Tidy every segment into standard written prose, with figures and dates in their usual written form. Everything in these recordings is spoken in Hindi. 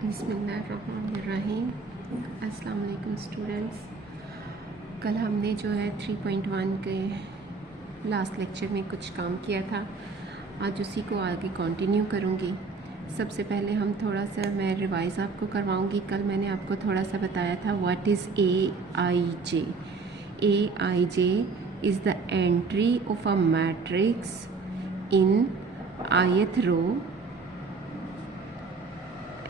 बिस्मिल्लाहिर्रहमानिर्रहीम। अस्सलाम वालेकुम स्टूडेंट्स। कल हमने जो है 3.1 के लास्ट लेक्चर में कुछ काम किया था, आज उसी को आगे कंटिन्यू करूँगी। सबसे पहले हम थोड़ा सा मैं रिवाइज़ आपको करवाऊँगी। कल मैंने आपको थोड़ा सा बताया था what is AIJ। AIJ is the entry of a matrix in ith row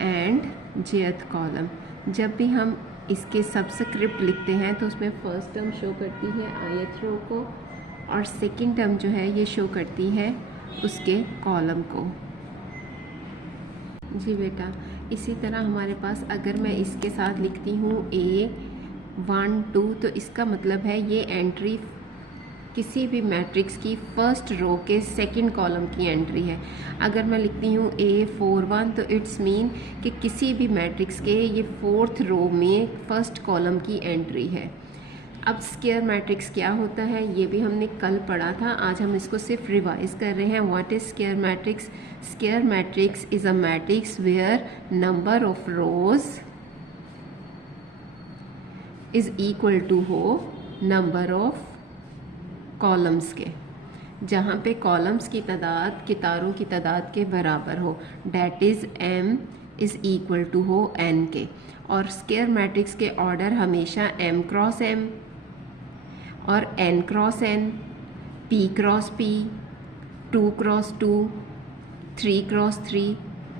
and jth column. जब भी हम इसके सबस्क्रिप्ट लिखते हैं तो उसमें फर्स्ट टर्म शो करती है ith रो को और सेकंड टर्म जो है ये शो करती है उसके कॉलम को। जी बेटा, इसी तरह हमारे पास अगर मैं इसके साथ लिखती हूँ A1 2 तो इसका मतलब है ये एंट्री किसी भी मैट्रिक्स की फर्स्ट रो के सेकंड कॉलम की एंट्री है। अगर मैं लिखती हूँ A41 तो इट्स मीन कि किसी भी मैट्रिक्स के ये फोर्थ रो में फर्स्ट कॉलम की एंट्री है। अब स्क्वायर मैट्रिक्स क्या होता है ये भी हमने कल पढ़ा था, आज हम इसको सिर्फ रिवाइज कर रहे हैं। What is square matrix? Square matrix is a matrix where number of rows is equal to हो नंबर ऑफ कॉलम्स के, जहाँ पे कॉलम्स की तादाद कितारों की तादाद के बराबर हो, that is m is equal to हो n के। और स्क्वायर मैट्रिक्स के ऑर्डर हमेशा m क्रॉस m और n cross n, p cross p, 2 cross 2, 3 cross 3,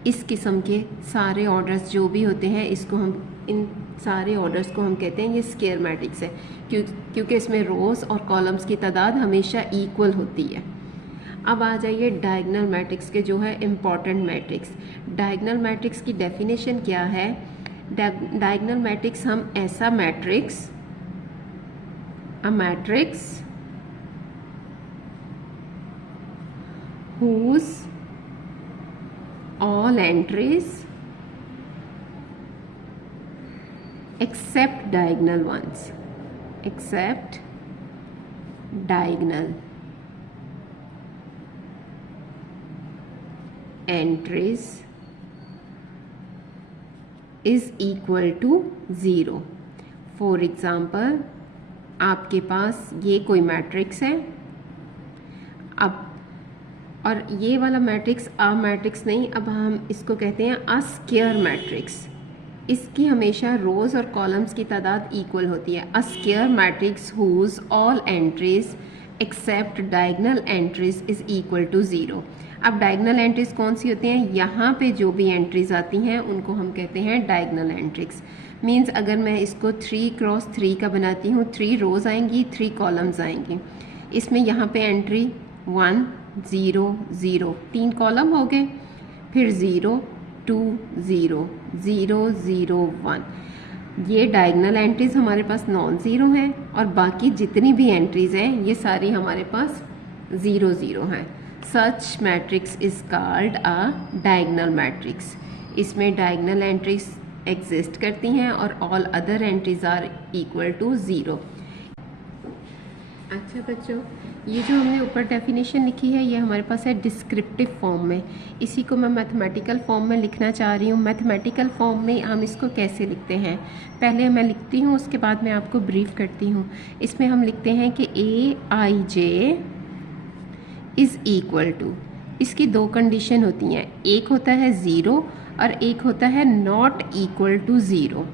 इस किस्म के सारे ऑर्डर्स जो भी होते हैं इसको हम इन सारे ऑर्डर्स को हम कहते हैं ये स्क्वायर मैट्रिक्स है, क्योंकि इसमें रोज और कॉलम्स की तादाद हमेशा इक्वल होती है। अब आ जाइए डायगोनल मैट्रिक्स के जो है इम्पॉर्टेंट मैट्रिक्स। डायगोनल मैट्रिक्स की डेफिनेशन क्या है? डायगोनल मैट्रिक्स हम ऐसा matrix a matrix whose all entries except diagonal ones, except diagonal entries is equal to 0। For example आपके पास ये कोई मैट्रिक्स है, अब और ये वाला मैट्रिक्स अ मैट्रिक्स नहीं, अब हम इसको कहते हैं अ स्क्वायर मैट्रिक्स। इसकी हमेशा रोज और कॉलम्स की तादाद इक्वल होती है। A square matrix whose all entries except diagonal entries is equal to 0। अब डायगोनल एंट्रीज कौन सी होती हैं? यहाँ पे जो भी एंट्रीज आती हैं उनको हम कहते हैं डायगोनल एंट्रीज। मीन्स अगर मैं इसको 3 क्रॉस 3 का बनाती हूँ, 3 रोज आएंगी, 3 कॉलम्स आएंगी। इसमें यहाँ पे एंट्री 1 0 0, 3 कॉलम हो गए, फिर 0 2 0 0 0 1। ये डायगोनल एंट्रीज हमारे पास नॉन ज़ीरो हैं और बाकी जितनी भी एंट्रीज हैं ये सारी हमारे पास 0 0 हैं। Such matrix is called a diagonal matrix. इसमें डायगोनल एंट्रीज एग्जिस्ट करती हैं और all other entries are equal to 0। अच्छा बच्चों, ये जो हमने ऊपर डेफिनेशन लिखी है ये हमारे पास है डिस्क्रिप्टिव फॉर्म में। इसी को मैं मैथमेटिकल फॉर्म में लिखना चाह रही हूँ। मैथमेटिकल फॉर्म में हम इसको कैसे लिखते हैं, पहले मैं लिखती हूँ उसके बाद मैं आपको ब्रीफ करती हूँ। इसमें हम लिखते हैं कि AIJ इज़ इक्वल टू, इसकी दो कंडीशन होती हैं, एक होता है 0 और एक होता है नॉट इक्वल टू 0।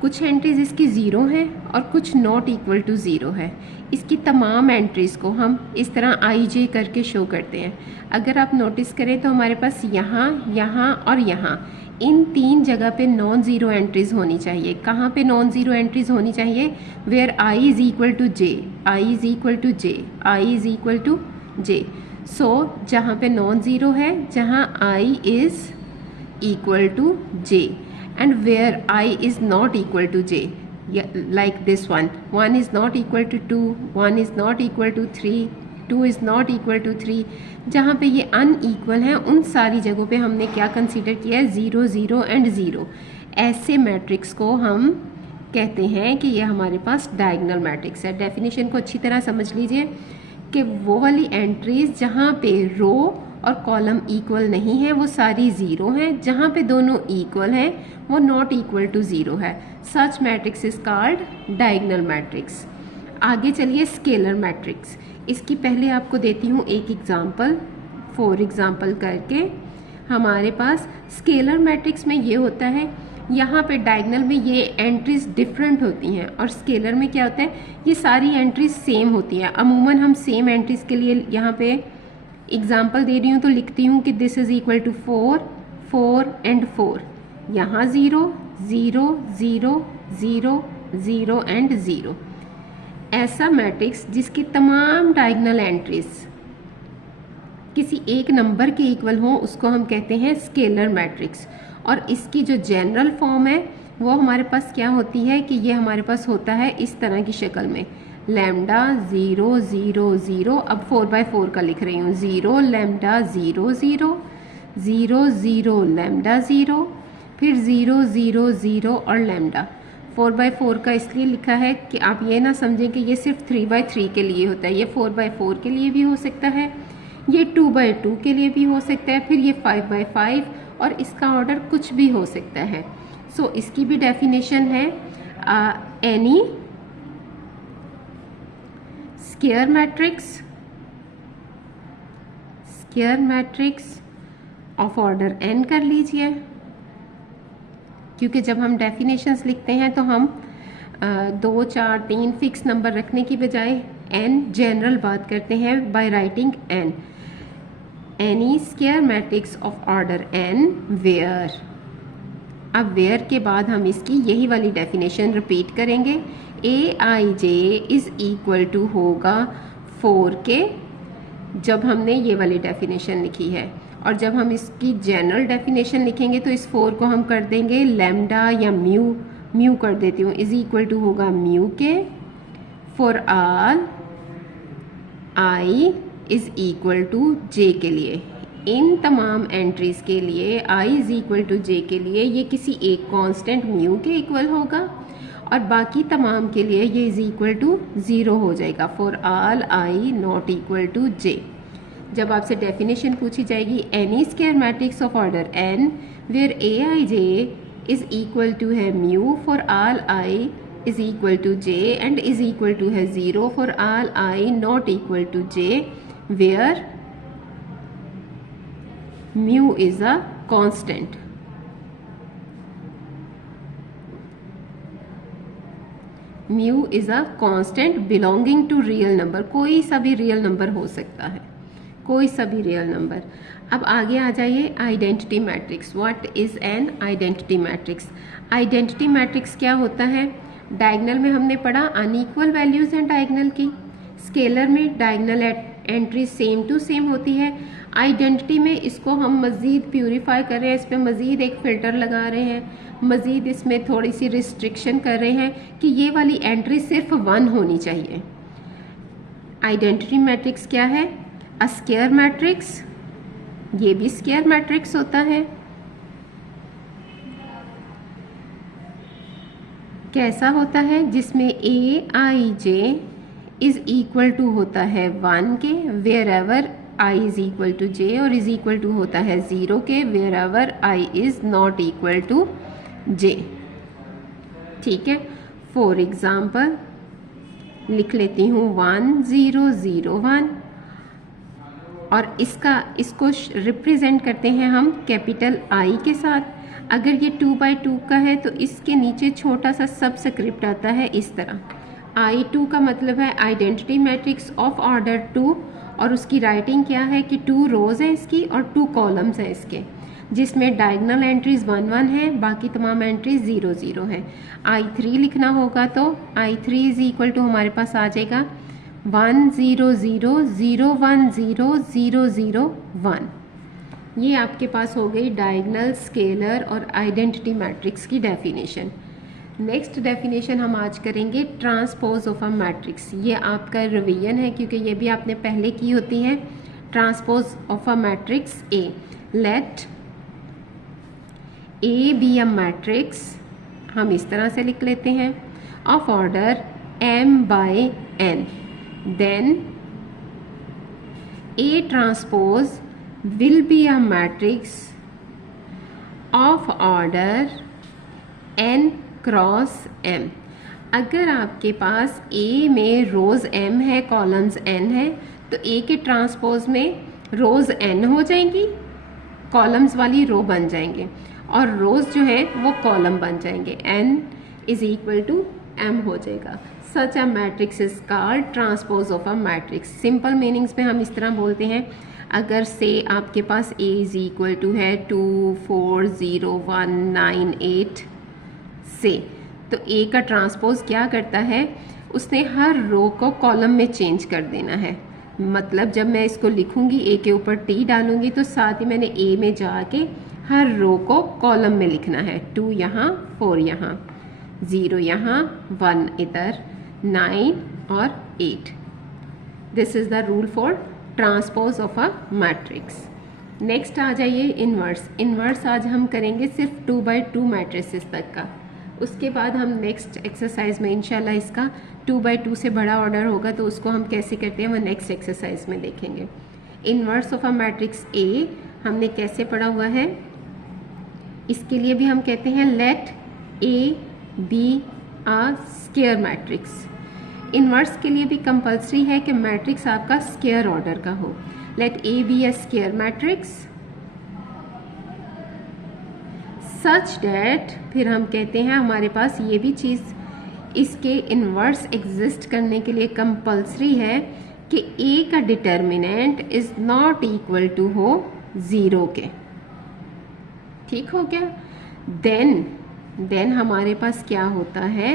कुछ एंट्रीज इसकी 0 हैं और कुछ नॉट इक्वल टू 0 है। इसकी तमाम एंट्रीज़ को हम इस तरह IJ करके शो करते हैं। अगर आप नोटिस करें तो हमारे पास यहाँ, यहाँ और यहाँ इन 3 जगह पे नॉन ज़ीरो एंट्रीज़ होनी चाहिए। कहाँ पे नॉन ज़ीरो एंट्रीज़ होनी चाहिए? Where I is equal to J, I is equal to J, I is equal to J। So जहाँ पे नॉन ज़ीरो है, जहाँ I is equal to J and where I is not equal to J, like this one, 1 is not equal to 2, 1 is not equal to 3, 2 is not equal to 3। जहाँ पे ये अनइक्वल हैं उन सारी जगहों पे हमने क्या कंसीडर किया है? 0 0 एंड 0। ऐसे मैट्रिक्स को हम कहते हैं कि ये हमारे पास डायगोनल मैट्रिक्स है। डेफिनेशन को अच्छी तरह समझ लीजिए कि वो वाली एंट्रीज जहाँ पे रो और कॉलम इक्वल नहीं है वो सारी ज़ीरो हैं, जहाँ पे दोनों इक्वल हैं वो नॉट इक्वल टू ज़ीरो है। Such matrix is called diagonal matrix. आगे चलिए स्केलर मैट्रिक्स। इसकी पहले आपको देती हूँ एक एग्जांपल, फॉर एग्जांपल करके। हमारे पास स्केलर मैट्रिक्स में ये होता है, यहाँ पे डायगोनल में ये एंट्रीज डिफरेंट होती हैं और स्केलर में क्या होता है, ये सारी एंट्रीज सेम होती हैं। अमूमन हम सेम एंट्रीज के लिए यहाँ पे एग्जांपल दे रही हूँ तो लिखती हूँ कि this is equal to 4, 4 and 4। यहाँ 0, 0, 0, 0, 0 एंड 0। ऐसा मैट्रिक्स जिसकी तमाम डायगोनल एंट्रीज किसी एक नंबर के इक्वल हो उसको हम कहते हैं स्केलर मैट्रिक्स। और इसकी जो जनरल फॉर्म है वो हमारे पास क्या होती है कि ये हमारे पास होता है इस तरह की शक्ल में, लैम्डा 0, 0, 0। अब 4/4 का लिख रही हूँ, 0 लैम्डा 0, 0, 0, 0 लैम्डा 0, फिर 0, 0, 0 और लैम्डा। 4/4 का इसलिए लिखा है कि आप ये ना समझें कि ये सिर्फ 3/3 के लिए होता है, ये 4/4 के लिए भी हो सकता है, ये 2/2 के लिए भी हो सकता है, फिर ये 5/5 और इसका ऑर्डर कुछ भी हो सकता है। सो इसकी भी डेफिनेशन है, any square matrix of order n कर लीजिए, क्योंकि जब हम डेफिनेशंस लिखते हैं तो हम 2, 4, 3 फिक्स नंबर रखने की बजाय n जनरल बात करते हैं by writing n। Any square matrix of order n where. अब वेयर के बाद हम इसकी यही वाली डेफिनेशन रिपीट करेंगे, Aij इज इक्वल टू होगा 4 के, जब हमने ये वाली डेफिनेशन लिखी है। और जब हम इसकी जनरल डेफिनेशन लिखेंगे तो इस 4 को हम कर देंगे लैम्डा या म्यू कर देती हूँ, इज इक्वल टू होगा म्यू के for all i is equal to j के लिए। इन तमाम एंट्रीज के लिए i is equal to j के लिए ये किसी एक कांस्टेंट म्यू के इक्वल होगा और बाकी तमाम के लिए ये इज इक्वल टू 0 हो जाएगा, for all i not equal to j। जब आपसे डेफिनेशन पूछी जाएगी any square matrix of order n where aij is equal to है mu for all i is equal to j and is equal to है 0 for all i not equal to j, where mu is a constant। mu is a constant belonging to real number। कोई सा भी रियल नंबर हो सकता है, कोई सा भी रियल नंबर। अब आगे आ जाइए identity matrix. What is an identity matrix? Identity matrix क्या होता है? डायगोनल में हमने पढ़ा अनइक्वल वैल्यूज हैं डायगोनल की, स्केलर में diagonal entry same to same होती है। आइडेंटिटी में इसको हम मज़ीद प्यूरीफाई कर रहे हैं, इस पर मज़ीद एक फ़िल्टर लगा रहे हैं, मज़ीद इसमें थोड़ी सी रिस्ट्रिक्शन कर रहे हैं कि ये वाली एंट्री सिर्फ 1 होनी चाहिए। आइडेंटिटी मैट्रिक्स क्या है? अ स्क्वायर मैट्रिक्स, ये भी स्क्वायर मैट्रिक्स होता है। कैसा होता है? जिसमें Aij इज इक्वल टू होता है 1 के wherever i is equal to j और इज इक्वल टू होता है 0 के wherever i is not equal to j। ठीक है, फॉर एग्जाम्पल लिख लेती हूँ 1 0 0 1 और इसको रिप्रेजेंट करते हैं हम कैपिटल I के साथ। अगर ये 2/2 का है तो इसके नीचे छोटा सा सबस्क्रिप्ट आता है इस तरह। I2 का मतलब है आइडेंटिटी मैट्रिक्स ऑफ ऑर्डर 2 और उसकी राइटिंग क्या है कि 2 रोज़ हैं इसकी और 2 कॉलम्स हैं इसके, जिसमें डायगोनल एंट्रीज 1 1 है, बाकी तमाम एंट्रीज 0 0 है। I3 लिखना होगा तो I3 इज इक्वल टू हमारे पास आ जाएगा 1 0 0 0 1 0 0 0 1। ये आपके पास हो गई डायगोनल, स्केलर और आइडेंटिटी मैट्रिक्स की डेफिनेशन। नेक्स्ट डेफिनेशन हम आज करेंगे ट्रांसपोज ऑफ अ मैट्रिक्स। ये आपका रिवीजन है क्योंकि ये भी आपने पहले की होती है। Transpose of a matrix A, let A be a matrix, हम इस तरह से लिख लेते हैं, of order m/n, then A transpose will be a matrix of order n cross m। अगर आपके पास A में रोज़ m है, कॉलम्स n है, तो A के ट्रांसपोज में रोज़ n हो जाएंगी, कॉलम्स वाली रो बन जाएंगे, और रोज़ जो है वो कॉलम बन जाएंगे। n is equal to m हो जाएगा। Such a matrix is called transpose of a matrix. Simple meanings में हम इस तरह बोलते हैं, अगर से आपके पास A इज इक्वल टू है 2 4 0 1 9 8 से, तो A का ट्रांसपोज क्या करता है, उसने हर रो को कॉलम में चेंज कर देना है। मतलब जब मैं इसको लिखूंगी, A के ऊपर T डालूंगी, तो साथ ही मैंने A में जाके हर रो को कॉलम में लिखना है। 2 यहाँ, 4 यहाँ, 0 यहाँ, 1 इधर, 9 और 8। This is the rule for transpose of a matrix. Next आ जाइए इन्वर्स। इन्वर्स आज हम करेंगे सिर्फ 2 by 2 मैट्रिसेस तक का। उसके बाद हम नेक्स्ट एक्सरसाइज में इंशाल्लाह इसका 2 by 2 से बड़ा ऑर्डर होगा, तो उसको हम कैसे करते हैं वो नेक्स्ट एक्सरसाइज में देखेंगे। इन्वर्स ऑफ अ मैट्रिक्स ए हमने कैसे पढ़ा हुआ है, इसके लिए भी हम कहते हैं let A be a square matrix. Inverse के लिए भी कंपल्सरी है कि मैट्रिक्स आपका स्क्वायर ऑर्डर का हो। Let A be a square matrix such that, फिर हम कहते हैं हमारे पास ये भी चीज़ इसके इन्वर्स एग्जिस्ट करने के लिए कंपल्सरी है कि ए का determinant is not equal to हो 0 के। ठीक हो गया। देन हमारे पास क्या होता है,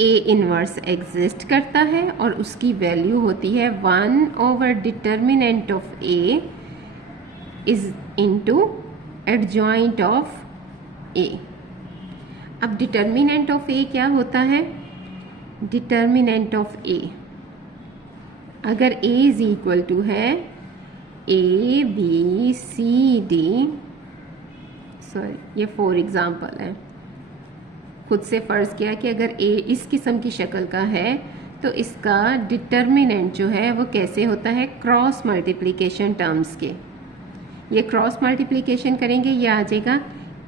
ए इन्वर्स एग्जिस्ट करता है और उसकी वैल्यू होती है 1 over determinant of A is into adjoint of A. अब डिटर्मिनेंट ऑफ ए क्या होता है, डिटर्मिनेंट ऑफ ए अगर ए इज इक्वल टू है A B C D, sorry ये फॉर एग्जाम्पल है, खुद से फ़र्ज़ किया कि अगर ए इस किस्म की शक्ल का है तो इसका डिटर्मिनेंट जो है वो कैसे होता है, क्रॉस मल्टीप्लिकेशन टर्म्स के। ये क्रॉस मल्टीप्लिकेशन करेंगे, ये आ जाएगा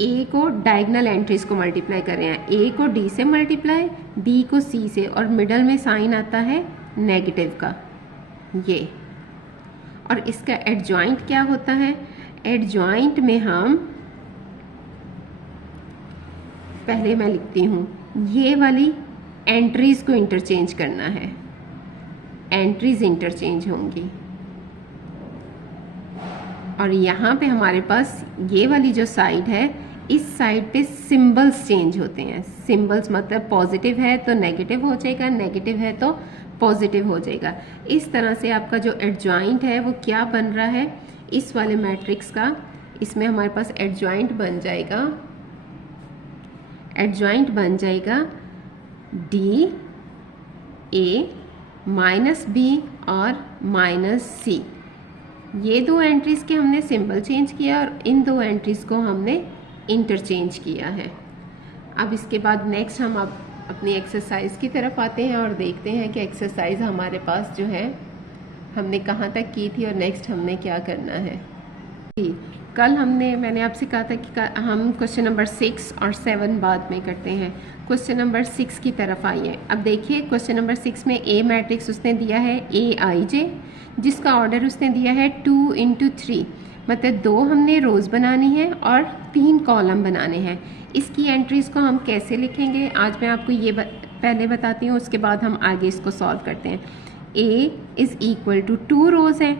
ए को डायगनल एंट्रीज को मल्टीप्लाई कर रहे हैं, ए को डी से मल्टीप्लाई, बी को सी से, और मिडल में साइन आता है नेगेटिव का ये। और इसका एडजॉइंट क्या होता है, एडजॉइंट में हम पहले मैं लिखती हूँ, ये वाली एंट्रीज को इंटरचेंज करना है, एंट्रीज इंटरचेंज होंगी, और यहाँ पे हमारे पास ये वाली जो साइड है, इस साइड पे सिंबल्स चेंज होते हैं। सिंबल्स मतलब पॉजिटिव है तो नेगेटिव हो जाएगा, नेगेटिव है तो पॉजिटिव हो जाएगा। इस तरह से आपका जो एडजॉइंट है वो क्या बन रहा है इस वाले मैट्रिक्स का, इसमें हमारे पास एडजॉइंट बन जाएगा, एडजॉइंट बन जाएगा डी ए माइनस बी और माइनस सी। ये दो एंट्रीज के हमने सिंबल चेंज किया और इन दो एंट्रीज को हमने इंटरचेंज किया है। अब इसके बाद नेक्स्ट हम अब अपनी एक्सरसाइज की तरफ आते हैं और देखते हैं कि एक्सरसाइज हमारे पास जो है हमने कहाँ तक की थी और नेक्स्ट हमने क्या करना है। कल मैंने आपसे कहा था कि हम क्वेश्चन नंबर 6 और 7 बाद में करते हैं। क्वेश्चन नंबर 6 की तरफ आइए। अब देखिए क्वेश्चन नंबर 6 में ए मैट्रिक्स उसने दिया है ए आई जे, जिसका ऑर्डर उसने दिया है 2 into 3, मतलब 2 हमने रोज़ बनानी है और 3 कॉलम बनाने हैं। इसकी एंट्रीज़ को हम कैसे लिखेंगे आज मैं आपको ये पहले बताती हूँ, उसके बाद हम आगे इसको सॉल्व करते हैं। ए इज़ इक्वल टू 2 रोज़ है,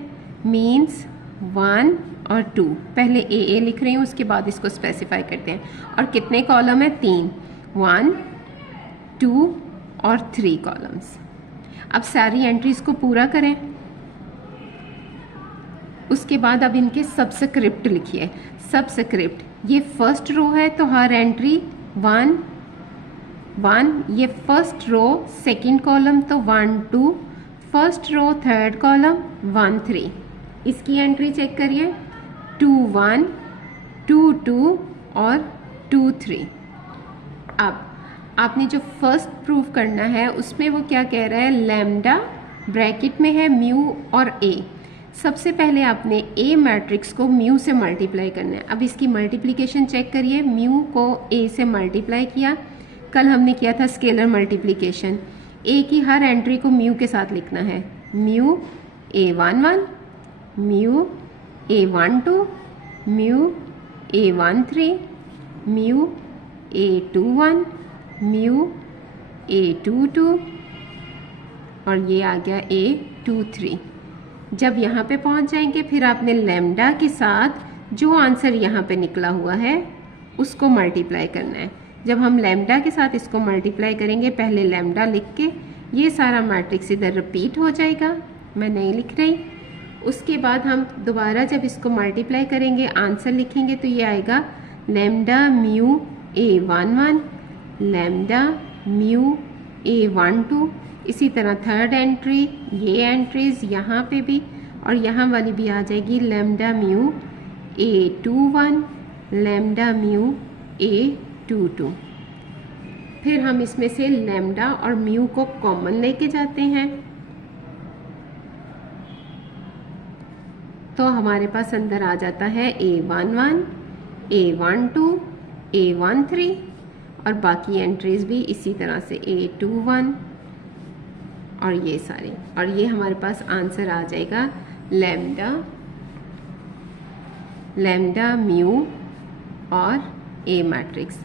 मीन्स 1 और 2, पहले ए लिख रही हूँ, उसके बाद इसको स्पेसिफाई करते हैं। और कितने कॉलम है, 3, 1 2 और 3 कॉलम्स। अब सारी एंट्रीज़ को पूरा करें, उसके बाद अब इनके सबस्क्रिप्ट लिखिए। सबस्क्रिप्ट, ये फर्स्ट रो है तो हर एंट्री 1 1, ये फर्स्ट रो सेकंड कॉलम तो 1 2, फर्स्ट रो थर्ड कॉलम 1 3। इसकी एंट्री चेक करिए, 2 1 2 2 और 2 3। अब आपने जो फर्स्ट प्रूव करना है उसमें वो क्या कह रहा है, लैम्डा ब्रैकेट में है म्यू और ए, सबसे पहले आपने ए मैट्रिक्स को म्यू से मल्टीप्लाई करना है। अब इसकी मल्टीप्लिकेशन चेक करिए, म्यू को ए से मल्टीप्लाई किया, कल हमने किया था स्केलर मल्टीप्लिकेशन। ए की हर एंट्री को म्यू के साथ लिखना है, mu A11, mu A12, mu A13, mu A21, mu A22 और ये आ गया A23। जब यहाँ पे पहुँच जाएंगे फिर आपने लैम्डा के साथ जो आंसर यहाँ पे निकला हुआ है उसको मल्टीप्लाई करना है। जब हम लैम्डा के साथ इसको मल्टीप्लाई करेंगे, पहले लैम्डा लिख के ये सारा मैट्रिक्स इधर रिपीट हो जाएगा, मैं नहीं लिख रही। उसके बाद हम दोबारा जब इसको मल्टीप्लाई करेंगे आंसर लिखेंगे तो ये आएगा lambda mu A11, lambda mu A12। इसी तरह थर्ड एंट्री, ये एंट्रीज यहाँ पे भी और यहाँ वाली भी आ जाएगी, lambda mu A21, lambda mu A22। फिर हम इसमें से लैम्डा और म्यू को कॉमन लेके जाते हैं तो हमारे पास अंदर आ जाता है A11, A12, A13 और बाकी एंट्रीज भी इसी तरह से A21 और ये सारे, और ये हमारे पास आंसर आ जाएगा लैम्डा म्यू और A matrix.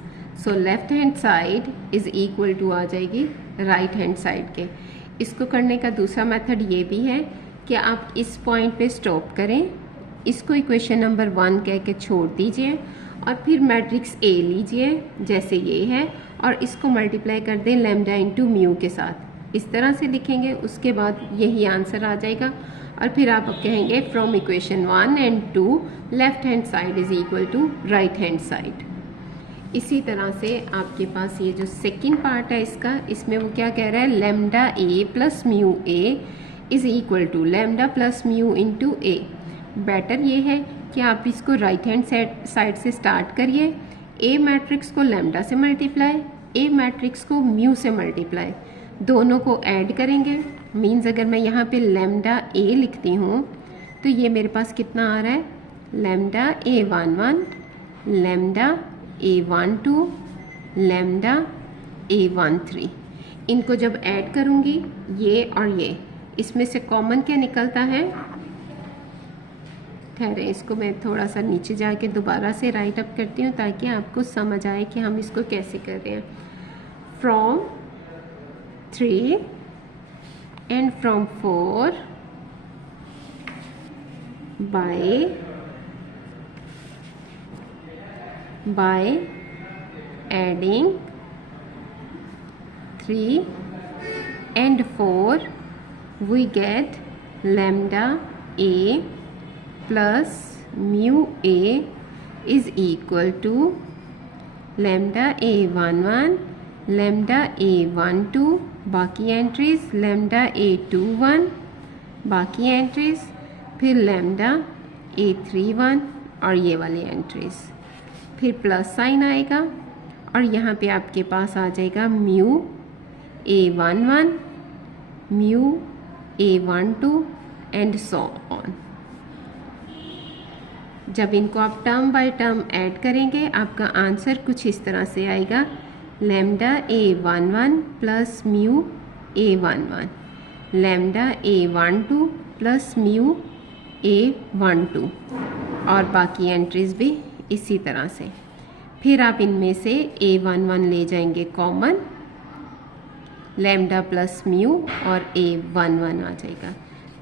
So left hand side is equal to आ जाएगी राइट हैंड साइड के। इसको करने का दूसरा मेथड ये भी है कि आप इस पॉइंट पे स्टॉप करें, इसको इक्वेशन नंबर 1 कह के छोड़ दीजिए और फिर मैट्रिक्स ए लीजिए जैसे ये है और इसको मल्टीप्लाई कर दें लैम्डा इंटू म्यू के साथ, इस तरह से लिखेंगे। उसके बाद यही आंसर आ जाएगा और फिर आप कहेंगे from equation 1 and 2 left hand side is equal to right hand side. इसी तरह से आपके पास ये जो सेकंड पार्ट है इसका, इसमें वो क्या कह रहा है, lambda A plus mu A is equal to lambda plus mu into A. Better ये है कि आप इसको राइट हैंड साइड से स्टार्ट करिए, ए मैट्रिक्स को लैम्डा से मल्टीप्लाई, ए मैट्रिक्स को म्यू से मल्टीप्लाई, दोनों को ऐड करेंगे। मीन्स अगर मैं यहाँ पे लैम्डा ए लिखती हूँ तो ये मेरे पास कितना आ रहा है, lambda A11, lambda A12, lambda A13। इनको जब ऐड करूँगी ये और ये, इसमें से कॉमन क्या निकलता है, ठहरे इसको मैं थोड़ा सा नीचे जाके दोबारा से राइट अप करती हूँ ताकि आपको समझ आए कि हम इसको कैसे कर रहे हैं। From 3 and from 4 by adding 3 and 4 we get lambda a plus mu a is equal to lambda a11, lambda A12, बाकी एंट्रीज लैम्डा A21, बाकी एंट्रीज फिर लैम्डा A31 और ये वाली एंट्रीज, फिर प्लस साइन आएगा और यहाँ पे आपके पास आ जाएगा mu A11, mu A12 and so on. जब इनको आप टर्म बाय टर्म ऐड करेंगे आपका आंसर कुछ इस तरह से आएगा, lambda A11 plus mu A11, lambda A12 plus mu A12 और बाकी एंट्रीज भी इसी तरह से। फिर आप इनमें से A11 ले जाएंगे कॉमन, लैम्डा प्लस म्यू और A11 आ जाएगा।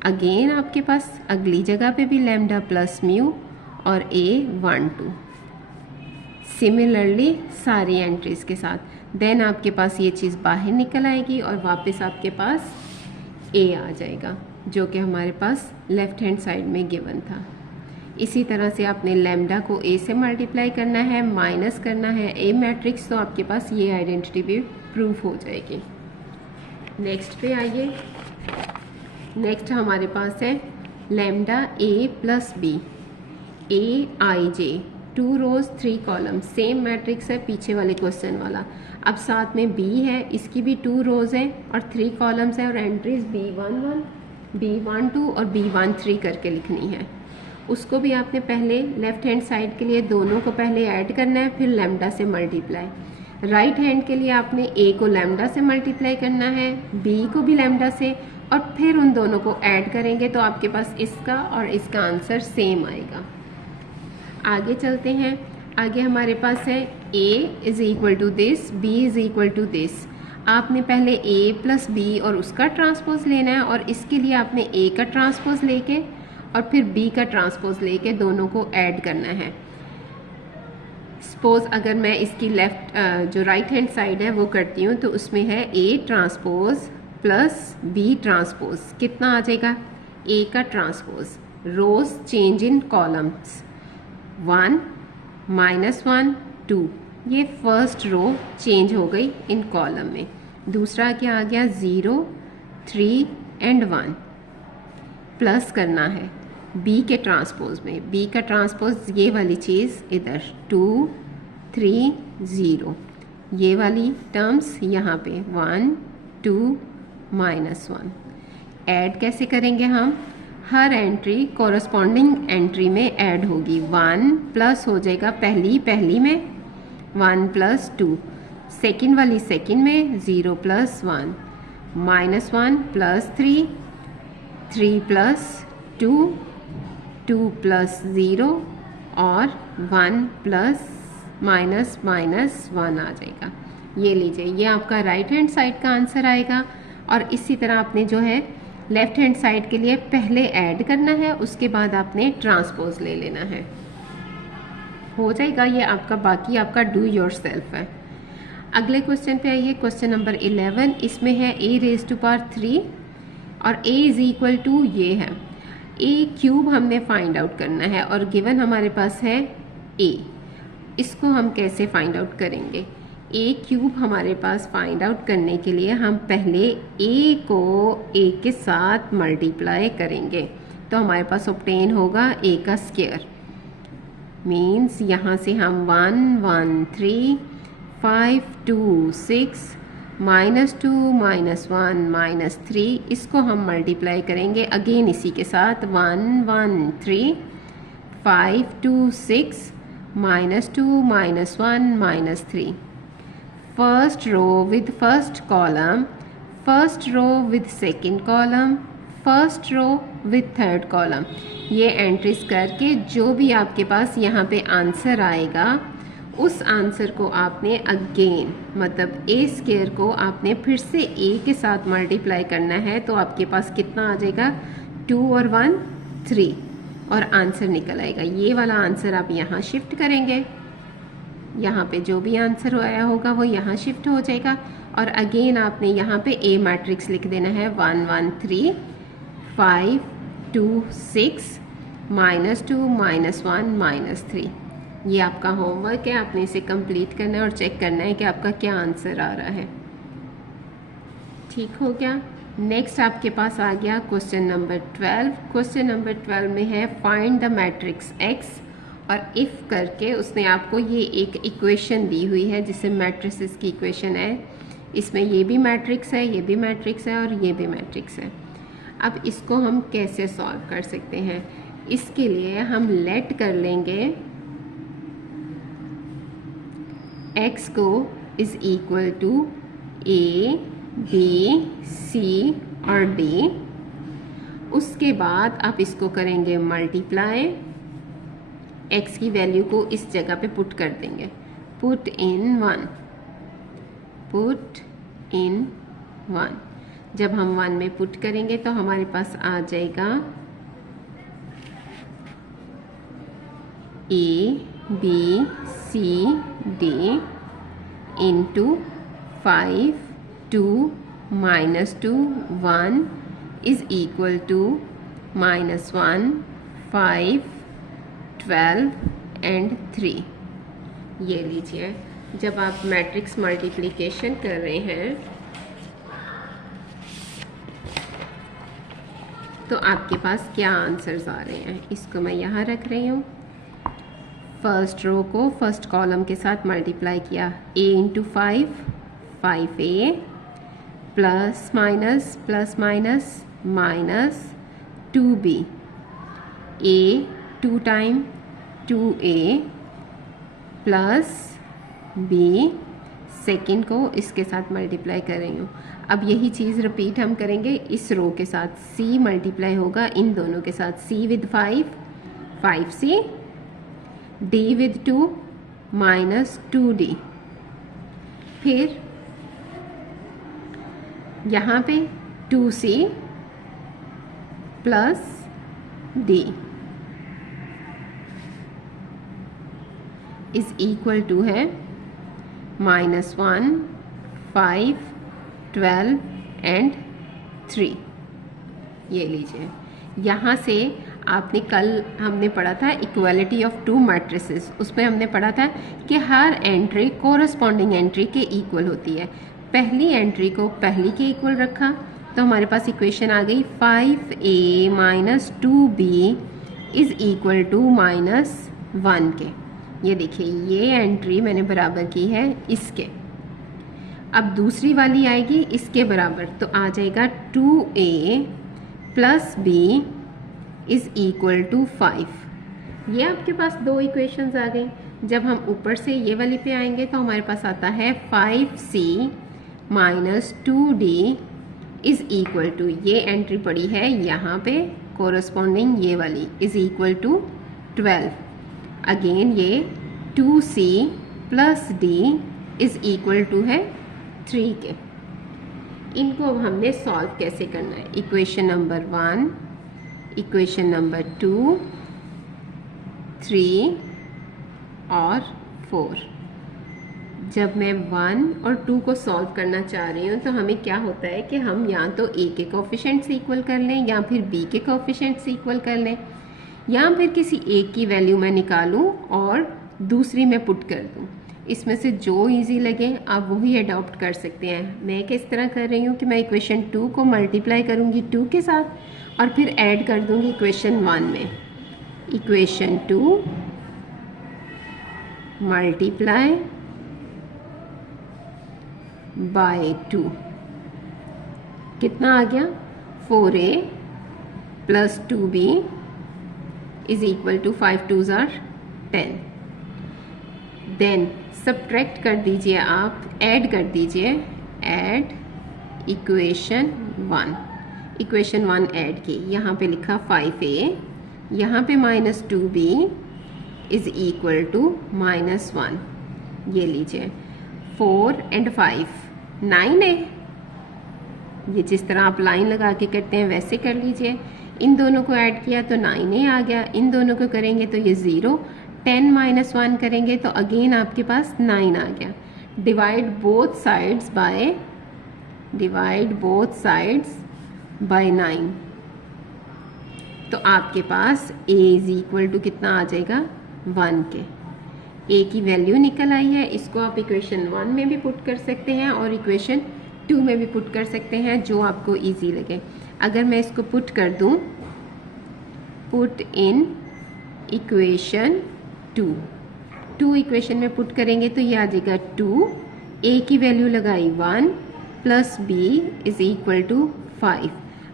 अगेन आपके पास अगली जगह पे भी लैम्डा प्लस म्यू और A12, सिमिलरली सारी एंट्रीज के साथ। देन आपके पास ये चीज़ बाहर निकल आएगी और वापस आपके पास A आ जाएगा जो कि हमारे पास लेफ्ट हैंड साइड में गिवन था। इसी तरह से आपने लैम्डा को A से मल्टीप्लाई करना है, माइनस करना है A मैट्रिक्स, तो आपके पास ये आइडेंटिटी भी प्रूफ हो जाएगी। नेक्स्ट पे आइए, नेक्स्ट हमारे पास है lambda A plus B, AIJ 2 rows 3 column, same matrix है पीछे वाले क्वेश्चन वाला। अब साथ में B है, इसकी भी 2 रोज है और 3 कॉलम्स है और एंट्रीज B11, B12 और B13 करके लिखनी है। उसको भी आपने पहले लेफ़्ट हैंड साइड के लिए दोनों को पहले ऐड करना है, फिर लैम्डा से मल्टीप्लाई। राइट हैंड के लिए आपने A को लैम्डा से मल्टीप्लाई करना है, B को भी लैम्डा से, और फिर उन दोनों को ऐड करेंगे तो आपके पास इसका और इसका आंसर सेम आएगा। आगे चलते हैं। आगे हमारे पास है A is equal to this, B is equal to this. आपने पहले A प्लस B और उसका ट्रांसपोज लेना है, और इसके लिए आपने A का ट्रांसपोज लेके और फिर B का ट्रांसपोज लेके दोनों को ऐड करना है। सपोज अगर मैं इसकी लेफ्ट जो राइट हैंड साइड है वो करती हूँ, तो उसमें है A transpose plus B transpose, कितना आ जाएगा? A का transpose, rows change in columns, 1 -1 2, ये फर्स्ट रो चेंज हो गई इन कॉलम में। दूसरा क्या आ गया? 0 3 एंड 1, प्लस करना है B के ट्रांसपोज में। B का ट्रांसपोज ये वाली चीज़ इधर 2 3 0, ये वाली टर्म्स यहाँ पे 1 2 -1। ऐड कैसे करेंगे हम? हर एंट्री कॉरस्पॉन्डिंग एंट्री में ऐड होगी। 1 प्लस हो जाएगा पहली में 1 प्लस 2, सेकेंड वाली सेकेंड में 0 प्लस 1, -1 प्लस 3 3 प्लस 2 2 प्लस 0 और 1 प्लस माइनस 1 आ जाएगा। ये लीजिए, ये आपका राइट हैंड साइड का आंसर आएगा। और इसी तरह आपने जो है लेफ्ट हैंड साइड के लिए पहले ऐड करना है, उसके बाद आपने ट्रांसपोज ले लेना है, हो जाएगा ये आपका। बाकी आपका डू योर सेल्फ है। अगले क्वेश्चन पे आइए, क्वेश्चन नंबर 11। इसमें है a⁻³ और a इज इक्वल टू ये है a³ हमने फाइंड आउट करना है, और गिवन हमारे पास है a। इसको हम कैसे फाइंड आउट करेंगे? a³ हमारे पास फाइंड आउट करने के लिए हम पहले a को a के साथ मल्टीप्लाई करेंगे, तो हमारे पास ऑब्टेन होगा a का स्क्वायर। मीन्स यहाँ से हम 1 1 3 5 2 6 -2 -1 -3, इसको हम मल्टीप्लाई करेंगे अगेन इसी के साथ 1 1 3 5 2 6 -2 -1 -3। First row with first column, first row with second column, first row with third column, ये एंट्रीज करके जो भी आपके पास यहाँ पे आंसर आएगा उस आंसर को आपने अगेन मतलब a² को आपने फिर से a के साथ मल्टीप्लाई करना है, तो आपके पास कितना आ जाएगा? 2 और 1 3, और आंसर निकल आएगा। ये वाला आंसर आप यहाँ शिफ्ट करेंगे, यहाँ पे जो भी आंसर आया होगा वो यहाँ शिफ्ट हो जाएगा, और अगेन आपने यहाँ पे A मैट्रिक्स लिख देना है 1 1 3 5 2 6 -2 -1 -3। ये आपका होमवर्क है, आपने इसे कंप्लीट करना है और चेक करना है कि आपका क्या आंसर आ रहा है। ठीक हो गया। नेक्स्ट आपके पास आ गया क्वेश्चन नंबर 12। क्वेश्चन नंबर 12 में है फाइंड द मैट्रिक्स X, और इफ़ करके उसने आपको ये एक इक्वेशन दी हुई है जिसे मैट्रिसेस की इक्वेशन है। इसमें ये भी मैट्रिक्स है, ये भी मैट्रिक्स है और ये भी मैट्रिक्स है। अब इसको हम कैसे सॉल्व कर सकते हैं? इसके लिए हम लेट कर लेंगे x को is equal to A B C और D। उसके बाद आप इसको करेंगे मल्टीप्लाई, x की वैल्यू को इस जगह पे पुट कर देंगे, पुट इन 1, पुट इन 1। जब हम 1 में पुट करेंगे तो हमारे पास आ जाएगा A B C D into 5 2 -2 1 is equal to -1 5 12 and 3। ये लीजिए, जब आप मैट्रिक्स मल्टीप्लिकेशन कर रहे हैं तो आपके पास क्या आंसर्स आ रहे हैं, इसको मैं यहाँ रख रही हूँ। फर्स्ट रो को फर्स्ट कॉलम के साथ मल्टीप्लाई किया, a into 5 5a plus minus minus 2b, a 2 time 2a plus b, second को इसके साथ मल्टीप्लाई कर रही हूँ। अब यही चीज़ रिपीट हम करेंगे इस रो के साथ, c मल्टीप्लाई होगा इन दोनों के साथ, c with 5 5c, d with 2 minus 2d, फिर यहाँ पे 2c plus d is equal to है -1 5 12 एंड 3। ये लीजिए, यहाँ से आपने कल हमने पढ़ा था इक्वालिटी ऑफ टू मैट्रिसेस, उसमें हमने पढ़ा था कि हर एंट्री कोरस्पॉन्डिंग एंट्री के इक्वल होती है। पहली एंट्री को पहली के इक्वल रखा तो हमारे पास इक्वेशन आ गई 5a minus 2b is equal to -1 के। ये देखिए, ये एंट्री मैंने बराबर की है इसके। अब दूसरी वाली आएगी इसके बराबर, तो आ जाएगा 2a plus b is equal to 5। ये आपके पास दो इक्वेशंस आ गई। जब हम ऊपर से ये वाली पे आएंगे तो हमारे पास आता है 5c minus 2d is equal to, ये एंट्री पड़ी है यहाँ पे कोरस्पॉन्डिंग ये वाली, इज इक्वल टू 12। अगेन ये 2c plus d is equal to है 3 के। इनको अब हमने सॉल्व कैसे करना है, इक्वेशन नंबर 1, इक्वेशन नंबर 2, 3 और 4। जब मैं 1 और 2 को सॉल्व करना चाह रही हूँ तो हमें क्या होता है कि हम या तो a के कोफिशिएंट्स इक्वल कर लें या फिर b के कोफिशिएंट्स इक्वल कर लें, या फिर किसी एक की वैल्यू मैं निकालूं और दूसरी में पुट कर दूं। इसमें से जो इजी लगे आप वही अडॉप्ट कर सकते हैं। मैं किस तरह कर रही हूँ कि मैं इक्वेशन 2 को मल्टीप्लाई करूँगी 2 के साथ और फिर ऐड कर दूँगी इक्वेशन 1 में। इक्वेशन 2 मल्टीप्लाई बाय 2 कितना आ गया, 4a plus 2b is equal to 5 2s are 10। Then subtract कर दीजिए, आप ऐड कर दीजिए, ऐड इक्वेशन 1। इक्वेशन 1 ऐड की, यहाँ पे लिखा 5a, यहाँ पे minus 2b is equal to -1। ये लीजिए 4 एंड 5 9 है। ये जिस तरह आप लाइन लगा के करते हैं वैसे कर लीजिए। इन दोनों को ऐड किया तो 9a आ गया, इन दोनों को करेंगे तो ये 0, 10 माइनस 1 करेंगे तो अगेन आपके पास 9 आ गया। डिवाइड बोथ साइड्स बाय 9, तो आपके पास a इज इक्वल टू कितना आ जाएगा, 1 के। a की वैल्यू निकल आई है, इसको आप इक्वेशन 1 में भी पुट कर सकते हैं और इक्वेशन 2 में भी पुट कर सकते हैं, जो आपको इजी लगे। अगर मैं इसको पुट कर दूं, पुट इन इक्वेशन 2 इक्वेशन में पुट करेंगे तो ये आ जाएगा 2, a की वैल्यू लगाई 1 plus b is equal to 5।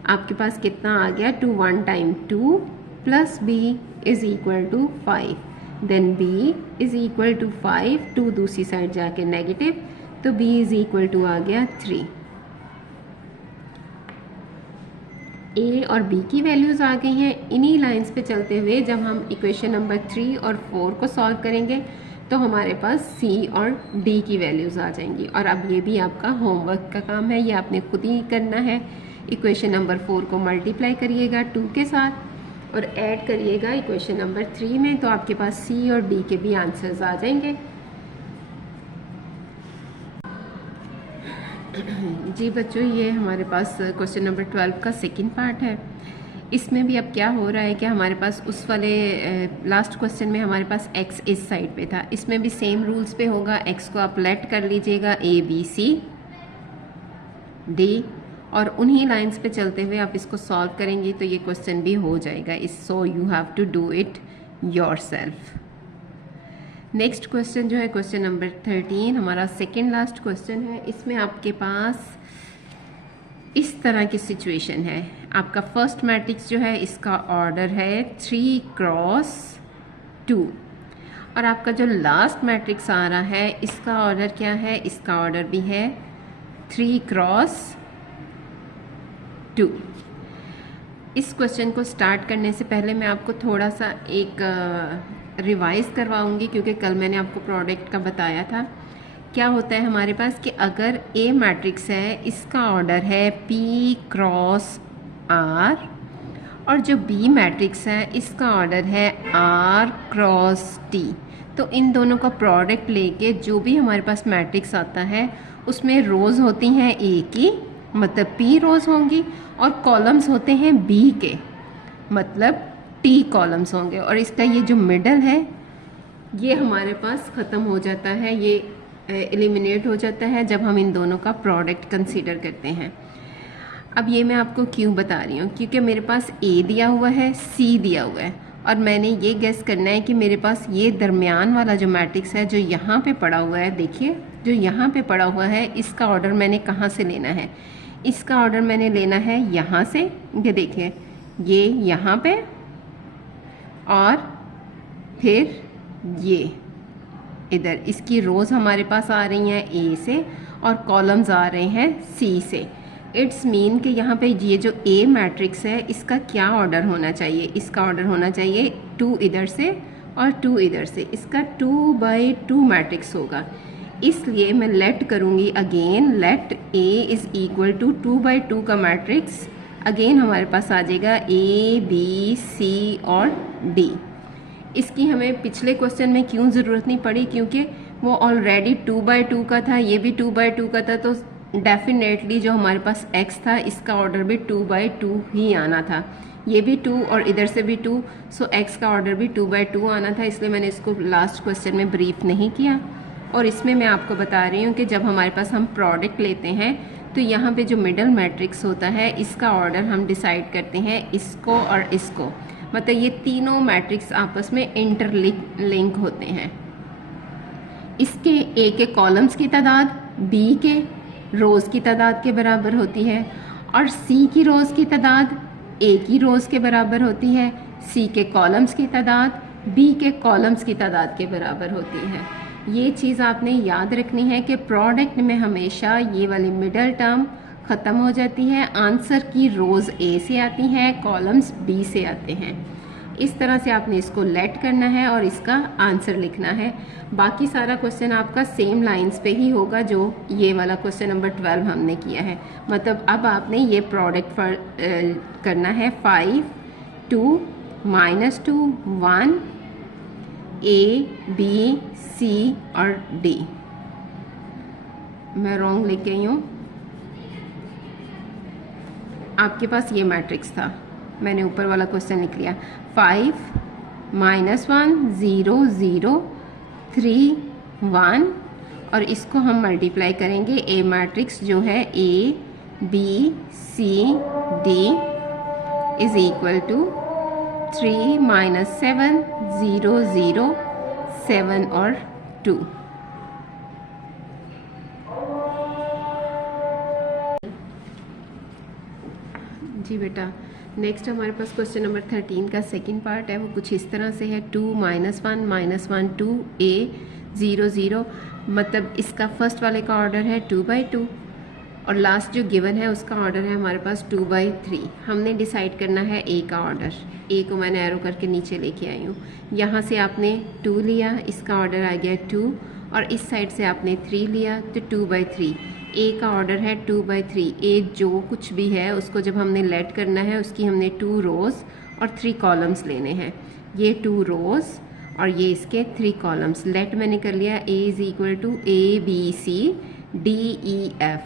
आपके पास कितना आ गया, 2 1 time 2 plus b is equal to 5। Then b is equal to 5, 2 दूसरी साइड जाके नेगेटिव, तो b इज इक्वल टू आ गया 3। a और b की वैल्यूज़ आ गई हैं। इन्हीं लाइंस पे चलते हुए जब हम इक्वेशन नंबर 3 और 4 को सॉल्व करेंगे तो हमारे पास c और d की वैल्यूज़ आ जाएंगी। और अब ये भी आपका होमवर्क का काम है, ये आपने खुद ही करना है। इक्वेशन नंबर 4 को मल्टीप्लाई करिएगा 2 के साथ और ऐड करिएगा इक्वेशन नंबर 3 में, तो आपके पास c और d के भी आंसर्स आ जाएंगे। जी बच्चों, ये हमारे पास क्वेश्चन नंबर 12 का सेकंड पार्ट है। इसमें भी अब क्या हो रहा है कि हमारे पास उस वाले लास्ट क्वेश्चन में हमारे पास x इस साइड पे था, इसमें भी सेम रूल्स पे होगा। x को आप लेट कर लीजिएगा a b c d और उन्हीं लाइंस पे चलते हुए आप इसको सॉल्व करेंगे तो ये क्वेश्चन भी हो जाएगा। So you have to do it yourself. Next question जो है क्वेश्चन नंबर 13 हमारा सेकेंड लास्ट क्वेश्चन है। इसमें आपके पास इस तरह की सिचुएशन है, आपका फर्स्ट मैट्रिक्स जो है इसका ऑर्डर है 3x2 और आपका जो लास्ट मैट्रिक्स आ रहा है इसका ऑर्डर क्या है, इसका ऑर्डर भी है 3x2। इस क्वेश्चन को स्टार्ट करने से पहले मैं आपको थोड़ा सा एक रिवाइज करवाऊंगी, क्योंकि कल मैंने आपको प्रोडक्ट का बताया था। क्या होता है हमारे पास कि अगर ए मैट्रिक्स है इसका ऑर्डर है P क्रॉस R और जो बी मैट्रिक्स है इसका ऑर्डर है R क्रॉस T, तो इन दोनों का प्रोडक्ट लेके जो भी हमारे पास मैट्रिक्स आता है उसमें रोज़ होती हैं ए की, मतलब P रोज़ होंगी, और कॉलम्स होते हैं B के, मतलब T कॉलम्स होंगे। और इसका ये जो मिडल है ये हमारे पास ख़त्म हो जाता है, ये एलिमिनेट हो जाता है जब हम इन दोनों का प्रोडक्ट कंसीडर करते हैं। अब ये मैं आपको क्यों बता रही हूँ, क्योंकि मेरे पास A दिया हुआ है, C दिया हुआ है, और मैंने ये गेस करना है कि मेरे पास ये दरमियान वाला जो मैट्रिक्स है जो यहाँ पे पड़ा हुआ है, देखिए जो यहाँ पे पड़ा हुआ है, इसका ऑर्डर मैंने कहाँ से लेना है। इसका ऑर्डर मैंने लेना है यहाँ से, ये देखिए ये यहाँ पे, और फिर ये इधर इसकी रोज़ हमारे पास आ रही हैं ए से और कॉलम्स आ रहे हैं सी से। इट्स मीन कि यहाँ पे ये जो ए मैट्रिक्स है इसका क्या ऑर्डर होना चाहिए, इसका ऑर्डर होना चाहिए 2 इधर से और 2 इधर से, इसका 2/2 मैट्रिक्स होगा। इसलिए मैं लेट करूँगी again, let A is equal to 2/2 का मैट्रिक्स अगेन हमारे पास आ जाएगा A B C और D। इसकी हमें पिछले क्वेश्चन में क्यों ज़रूरत नहीं पड़ी, क्योंकि वो ऑलरेडी 2/2 का था, ये भी 2/2 का था, तो डेफिनेटली जो हमारे पास x था इसका ऑर्डर भी 2/2 ही आना था, ये भी 2 और इधर से भी 2, सो x का ऑर्डर भी 2/2 आना था। इसलिए मैंने इसको लास्ट क्वेश्चन में ब्रीफ नहीं किया। और इसमें मैं आपको बता रही हूँ कि जब हमारे पास हम प्रोडक्ट लेते हैं तो यहाँ पे जो मिडल मैट्रिक्स होता है इसका ऑर्डर हम डिसाइड करते हैं इसको और इसको, मतलब ये तीनों मैट्रिक्स आपस में इंटरलिंक होते हैं। इसके ए के कॉलम्स की तादाद बी के रोज़ की तादाद के बराबर होती है और सी की रोज़ की तादाद ए की रोज़ के बराबर होती है, सी के कॉलम्स की तादाद बी के कॉलम्स की तादाद के बराबर होती है। ये चीज़ आपने याद रखनी है कि प्रोडक्ट में हमेशा ये वाली मिडल टर्म ख़त्म हो जाती है, आंसर की रोज़ ए से आती हैं, कॉलम्स बी से आते हैं। इस तरह से आपने इसको लेट करना है और इसका आंसर लिखना है। बाकी सारा क्वेश्चन आपका सेम लाइंस पे ही होगा जो ये वाला क्वेश्चन नंबर 12 हमने किया है। मतलब अब आपने ये प्रोडक्ट करना है 5 2 -2 1 A B C और D। मैं रॉन्ग लिख गई हूँ, आपके पास ये मैट्रिक्स था, मैंने ऊपर वाला क्वेश्चन लिख लिया। 5 -1 0 0 3 1 और इसको हम मल्टीप्लाई करेंगे ए मैट्रिक्स जो है A B C D is equal to 3 -7 0 0 7 और 2। जी बेटा, नेक्स्ट हमारे पास क्वेश्चन नंबर 13 का सेकंड पार्ट है, वो कुछ इस तरह से है 2 -1 -1 2 A 0 0, मतलब इसका फर्स्ट वाले का ऑर्डर है 2/2 और लास्ट जो गिवन है उसका ऑर्डर है हमारे पास 2/3। हमने डिसाइड करना है ए का ऑर्डर, ए को मैंने एरो करके नीचे लेके आई हूँ। यहाँ से आपने 2 लिया, इसका ऑर्डर आ गया 2, और इस साइड से आपने 3 लिया तो 2/3। ए का ऑर्डर है 2/3। ए जो कुछ भी है उसको जब हमने लेट करना है उसकी हमने 2 रोज़ और 3 कॉलम्स लेने हैं। ये 2 रोज़ और ये इसके 3 कॉलम्स लेट मैंने कर लिया। A is equal to ABCDEF।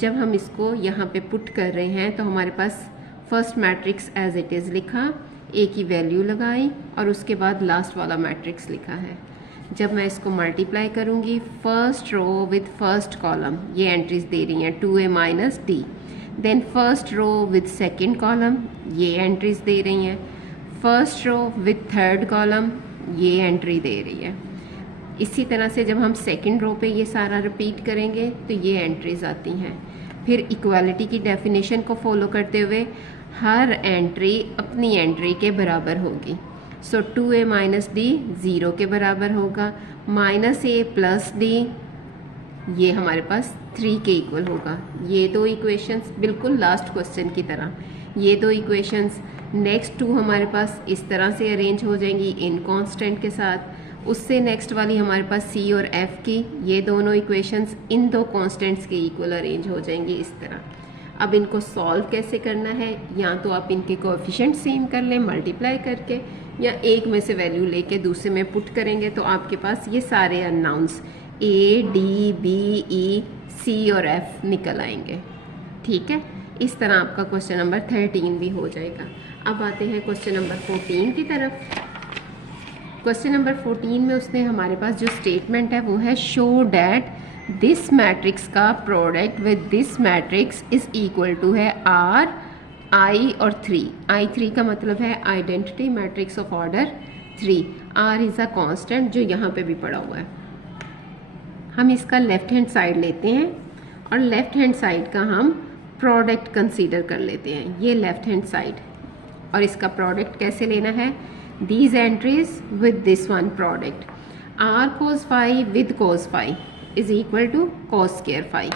जब हम इसको यहाँ पे पुट कर रहे हैं तो हमारे पास first matrix as it is लिखा, ए की वैल्यू लगाई और उसके बाद लास्ट वाला मैट्रिक्स लिखा है। जब मैं इसको मल्टीप्लाई करूँगी first row with first column, ये एंट्रीज दे रही हैं 2A - D, then first row with second column, ये एंट्रीज दे रही हैं, first row with third column, ये एंट्री दे रही है। इसी तरह से जब हम सेकंड रो पे ये सारा रिपीट करेंगे तो ये एंट्रीज आती हैं। फिर इक्वालिटी की डेफिनेशन को फॉलो करते हुए हर एंट्री अपनी एंट्री के बराबर होगी। सो 2a माइनस डी 0 के बराबर होगा, माइनस ए प्लस डी ये हमारे पास 3 के इक्वल होगा। ये दो इक्वेशंस बिल्कुल लास्ट क्वेश्चन की तरह, ये दो इक्वेशंस नेक्स्ट 2 हमारे पास इस तरह से अरेंज हो जाएंगी इन कांस्टेंट के साथ। उससे नेक्स्ट वाली हमारे पास सी और एफ की ये दोनों इक्वेशंस इन दो कांस्टेंट्स के इक्वल अरेंज हो जाएंगी इस तरह। अब इनको सॉल्व कैसे करना है, या तो आप इनके कोएफिशिएंट सेम कर लें मल्टीप्लाई करके, या एक में से वैल्यू लेके दूसरे में पुट करेंगे तो आपके पास ये सारे अननाउंस ए डी बी ई सी और एफ निकल आएंगे। ठीक है, इस तरह आपका क्वेश्चन नंबर 13 भी हो जाएगा। अब आते हैं क्वेश्चन नंबर 14 की तरफ। क्वेश्चन नंबर 14 में उसने हमारे पास जो स्टेटमेंट है वो है शो डैट दिस मैट्रिक्स का product with this matrix is equal to है आर आई और 3। आई 3 का मतलब है identity matrix of order 3। R is a constant जो यहाँ पे भी पड़ा हुआ है। हम इसका लेफ्ट हैंड साइड लेते हैं और लेफ्ट हैंड साइड का हम प्रोडक्ट कंसीडर कर लेते हैं, ये लेफ्ट हैंड साइड। और इसका प्रोडक्ट कैसे लेना है, these entries with this one product R cos phi with cos phi is equal to cos square phi,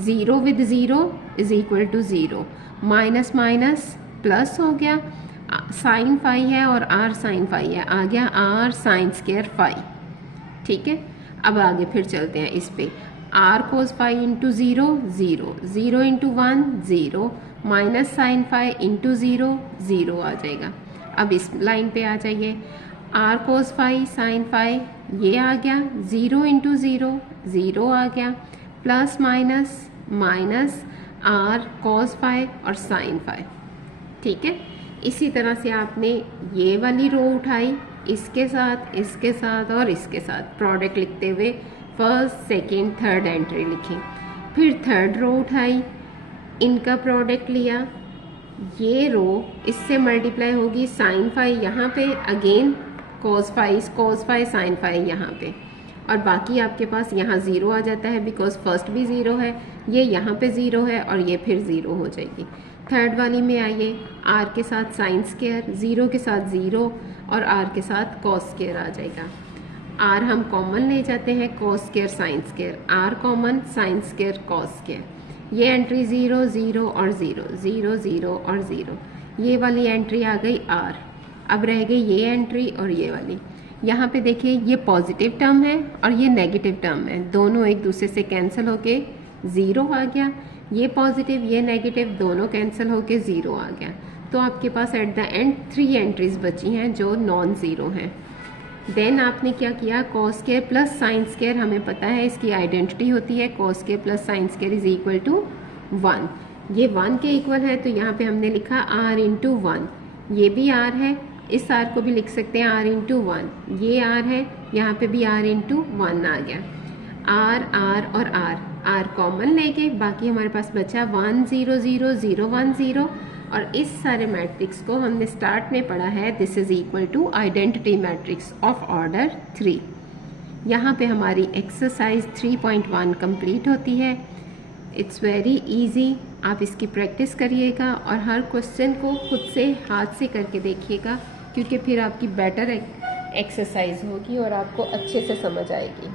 0 with 0 is equal to 0, minus minus plus हो गया, साइन फाई है और आर साइन फाई है, आ गया आर साइन स्क्वायर फाई। ठीक है, अब आगे फिर चलते हैं इस पे, R cos phi into 0 0, 0 into 1 0, minus sine phi into 0 0 आ जाएगा। अब इस लाइन पे आ जाइए, R cos phi sine phi ये आ गया, 0 इंटू 0 0 आ गया, plus minus minus R cos phi और साइन फाई। ठीक है, इसी तरह से आपने ये वाली रो उठाई, इसके साथ और इसके साथ प्रोडक्ट लिखते हुए फर्स्ट सेकेंड थर्ड एंट्री लिखी। फिर थर्ड रो उठाई, इनका प्रोडक्ट लिया, ये रो इससे मल्टीप्लाई होगी साइन फाई यहाँ पे, again cos phi sine phi यहाँ पे, और बाकी आपके पास यहाँ 0 आ जाता है बिकॉज फर्स्ट भी 0 है, ये यहाँ पे 0 है और ये फिर 0 हो जाएगी। थर्ड वाली में आइए, आर के साथ साइन स्क्वायर, 0 के साथ 0 और आर के साथ कॉस स्क्वायर आ जाएगा। आर हम कॉमन ले जाते हैं, cos square sine square, R common sine square cos square, ये एंट्री 0 0 और 0 0 0 और 0, ये वाली एंट्री आ गई आर। अब रह गई ये एंट्री और ये वाली। यहाँ पे देखिए ये पॉजिटिव टर्म है और ये नेगेटिव टर्म है, दोनों एक दूसरे से कैंसिल होके 0 आ गया, ये पॉजिटिव ये नेगेटिव दोनों कैंसिल होके 0 आ गया। तो आपके पास एट द एंड 3 एंट्रीज बची हैं जो नॉन ज़ीरो हैं। देन आपने क्या किया, cos square plus sine square, हमें पता है इसकी आइडेंटिटी होती है cos square plus sine square is equal to 1। ये 1 के इक्वल है तो यहाँ पे हमने लिखा r इंटू 1, ये भी r है, इस r को भी लिख सकते हैं r इंटू 1, ये r है, यहाँ पे भी r इंटू 1 आ गया। r और r कॉमन लेके बाकी हमारे पास बचा 1 0 0 0 1 0, और इस सारे मैट्रिक्स को हमने स्टार्ट में पढ़ा है this is equal to identity matrix of order 3। यहाँ पे हमारी एक्सरसाइज 3.1 कंप्लीट होती है। इट्स वेरी इजी, आप इसकी प्रैक्टिस करिएगा और हर क्वेश्चन को खुद से हाथ से करके देखिएगा, क्योंकि फिर आपकी बेटर एक्सरसाइज होगी और आपको अच्छे से समझ आएगी।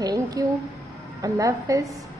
थैंक यू, अल्लाह हाफ़िज़।